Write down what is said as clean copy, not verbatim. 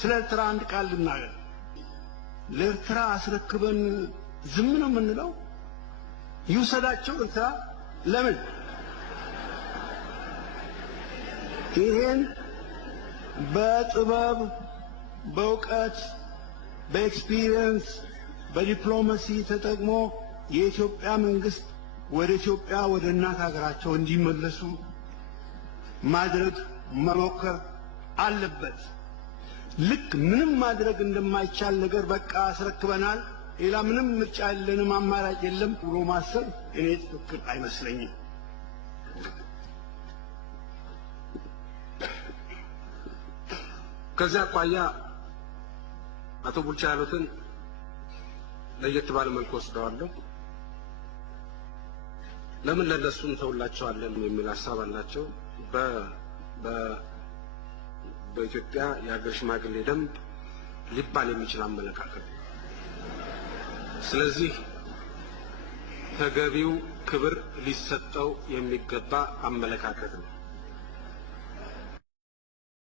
ስለ ኤርትራ አንድ ቃል ልናገር። ለኤርትራ አስረክበን ዝም ነው የምንለው? ይውሰዳቸው ኤርትራ ለምን? ይሄን በጥበብ በእውቀት በኤክስፒሪየንስ በዲፕሎማሲ ተጠቅሞ የኢትዮጵያ መንግስት ወደ ኢትዮጵያ ወደ እናት ሀገራቸው እንዲመለሱ ማድረግ መሞከር አለበት። ልክ ምንም ማድረግ እንደማይቻል ነገር በቃ አስረክበናል፣ ሌላ ምንም ምርጫ የለንም፣ አማራጭ የለም ብሎ ማሰብ እኔ ትክክል አይመስለኝም። ከዚያ አኳያ አቶ ቡልቻ ያሉትን ለየት ባለ መልኩ ወስደዋለሁ። ለምን ለነሱም ተውላቸዋለን የሚል ሐሳብ አላቸው። በኢትዮጵያ የሀገር ሽማግሌ ደንብ ሊባል የሚችል አመለካከት። ስለዚህ ተገቢው ክብር ሊሰጠው የሚገባ አመለካከት ነው።